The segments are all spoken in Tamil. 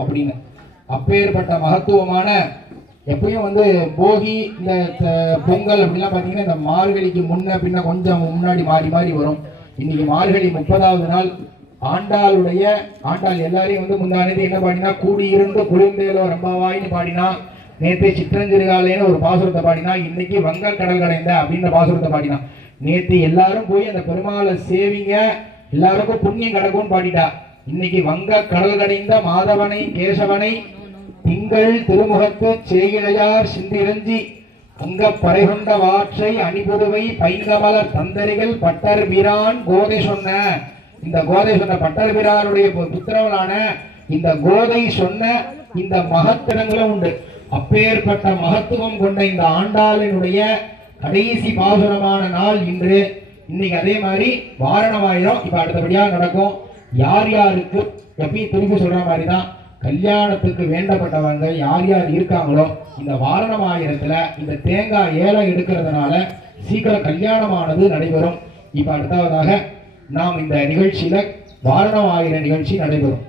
அப்படின்னு அப்பேற்பட்ட மகத்துவமான எப்பயும் போகி இந்த பொங்கல் அப்படிலாம் பார்த்தீங்கன்னா இந்த மார்கழிக்கு முன்ன பின்ன கொஞ்சம் முன்னாடி மாறி மாறி வரும். இன்னைக்கு மார்கழி 30வது நாள் ஆண்டாள் எல்லாரையும் முந்தானது என்ன பாடினா, கூடியிருந்து குளிர்ந்தேலோ ரம்பாவாயின்னு பாடினா, நேற்று சிற்றஞ்சிறுகாலேன்னு ஒரு பாசுரத்தை பாடினா, இன்னைக்கு வங்க கடல் கடைந்த அப்படின்ற பாசுரத்தை பாடினா. நேற்று எல்லாரும் போய் அந்த பெருமாளை சேவிங்க, எல்லாருக்கும் புண்ணியம் கிடக்கும்னு பாடிட்டா. இன்னைக்கு வங்க கடல் கடைந்த மாதவனை கேசவனை திங்கள் திருமுகத்து சேயிழையார் சிந்திரஞ்சி அங்க பறைகொண்ட வாற்றை அணிபுதுவை பைங்கமலர் தந்தரிகள் பட்டர் பிரான் கோதை சொன்ன, இந்த கோதை சொன்ன பட்டர் பிரானுடைய புத்திரவனான இந்த கோதை சொன்ன இந்த மகத்திரங்களும் உண்டு. அப்பேற்பட்ட மகத்துவம் கொண்ட இந்த ஆண்டாளினுடைய கடைசி பாசுரமான நாள் இன்று. இன்னைக்கு அதே மாதிரி வாரணமாயிரம் இப்ப அடுத்தபடியா நடக்கும். யார் யாருக்கு எப்பயும் திருப்பி சொல்ற மாதிரி தான், கல்யாணத்துக்கு வேண்டப்பட்டவங்க யார் யார் இருக்காங்களோ இந்த வாரணமாயிரத்துல இந்த தேங்காய் ஏலம் எடுக்கிறதுனால சீக்கிரம் கல்யாணமானது நடைபெறும். இப்ப அடுத்ததாக நாம் இந்த நிகழ்ச்சியில வாரணமாயிர நிகழ்ச்சி நடைபெறும்.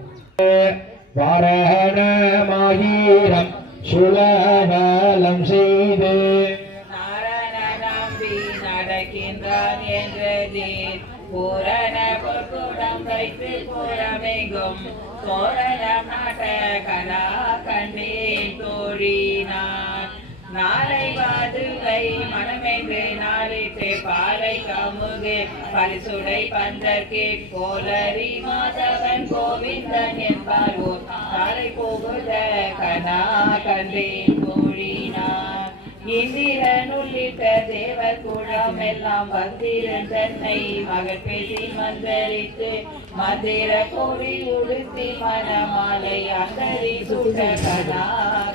வாரணமாயிரம் சுலபலம் செய்து நடக்கின்றான் என்றே பூரண பொற்குடம் வைத்து புறமெங்கும் தோரணம் நாட்ட கலா கண்டேன் தோழினான். நாளை வாதுவை மனமென்று நாளிட்டு பாலை கமுகு பரிசுடை பந்தற்கு கோலரி மாதவன் கோவிந்தன் என்பார் ஓர் காலை போகுத கலா கண்டேன் தோழினான். இந்திரன் உள்ளிட்ட தேவர் குழாம் எல்லாம் வந்திரன் தன்னை மகள் பேசி மந்தரித்து மந்திர கோரி உடுத்தி மனமாலை அந்தரி சுட்ட கலா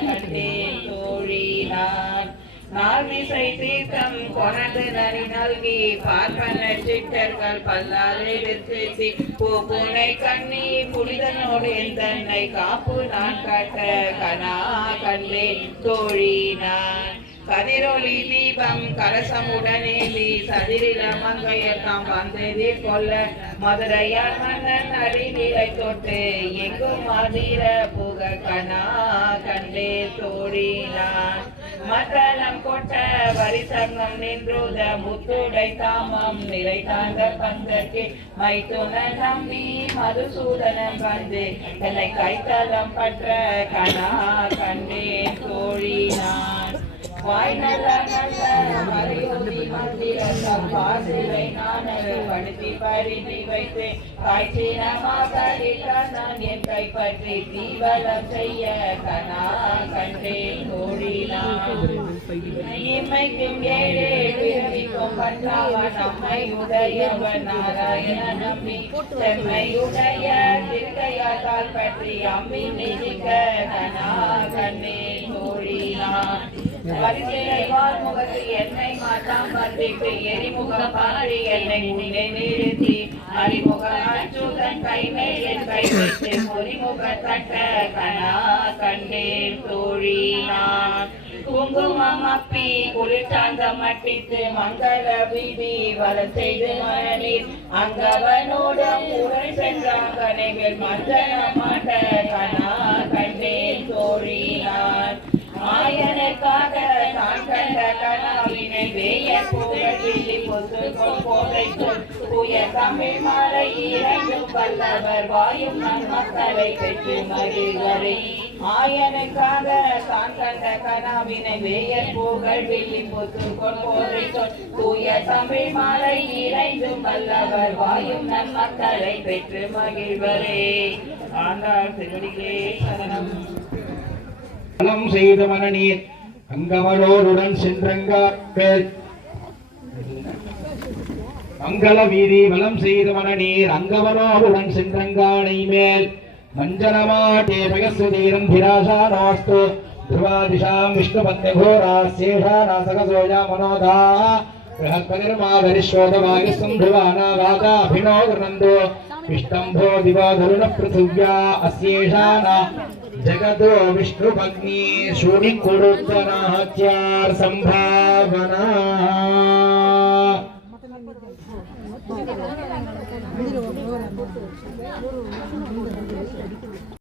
கண்டேன் தோழினான். நால்விசை தீர்த்தம் கொணந்து நரி நல்கி பார்ப்பன சிட்டர்கள் பல்லால் எடுத்து பூனை கண்ணி புனிதனோடு தன்னை காப்பு நான் கட்ட கனா கண்டேன் தோழினான். கதிரொளி தீபம் கலசமுடனேலி சதிரில மங்கையர் தாம் வந்தெதிர் கொள்ள மதுரையார் மன்னன் அடிநிலை தொட்டு எங்கும் மதிர புக கனா கண்டே தோழினான். மத்தளம் கொட்ட வரிசங்கம் நின்றுத முத்துடை தாமம் நிலை தாண்ட பந்தற்கு மைத்துன நம்பி மதுசூதனம் வந்து என்னை கைத்தளம் பற்ற கனா கண்டேன் தோழினான். வாய் நல்ல நல்ல மறையோதி மந்திரம் பாசிலை நானது படுத்தி பரிதி வைத்து காய்ச்சினமாக நான் என் கைப்பற்றி தீபலம் செய்ய கனா கண்டேன் தோழினான். இம்மைக்கும் ஏழே பிறவிக்கும் பற்றாவன் நம்மை உடையவன் நாராயண நம்பி செம்மையுடைய திருக்கையால் பற்றி அம்மி நிதிக்க கனா கண்டேன் தோழினான். வரிசையை வாழ்முகத்து என்னை மாற்றாம் வந்திக்கு எரிமுகம் பாடி என்னை முன்னே நிறுத்தி அறிமுகம் அச்சுதன் கைமேல் என் கை வைத்து பொறிமுக தட்ட கனா கண்டேன் தோழினான். குங்குமம் அப்பி குளிர்ச்சாந்தம் மட்டித்து மங்கள வீதி வர செய்து மரணில் அங்கவனோடம் உரை சென்றான் கனைகள் மஞ்சன மாட்ட கனா கண்டேன் தோழினான். மாயனுக்காக நான் கண்ட கனாவினை வேய புகழில் பொது போதை தூய தமிழ் மாலை இறையும் வல்லவர் வாயும் நன் மக்களை பெற்று மகிழ்வரை. மாயனுக்காக தான் கண்ட கனாவினை வேய புகழ் வெள்ளி பொது போதை தூய தமிழ் மாலை இறைந்தும் வல்லவர் வாயும் நன் மக்களை பெற்று மகிழ்வரே. ஆண்டாள் திருவடிகளே சரணம். வலம் செய்த மனநீர் அங்கவனோருடன் சென்றங்காள் மங்கள வீதி வலம் செய்த மனநீர் அங்கவனோருடன் சென்றங்கானை மேல் மஞ்சனமாட்டே பகஸ்வதீரம் திராசானாஸ்து த்ருவாதிஷாம் விஷ்ணுபத்யഘോരാശേஷாநாசகசோயா மனோதா बृहत्पतिर्माधरिश्वोदवागिस्तं ध्रुवानागाभिनो गृह्णन्तो विष्टम्भो दिवाधरुण पृथिव्या अस्येषाना जगतो विष्णुपत्नी शूनिकुरुत्तनाहत्यार संभावना.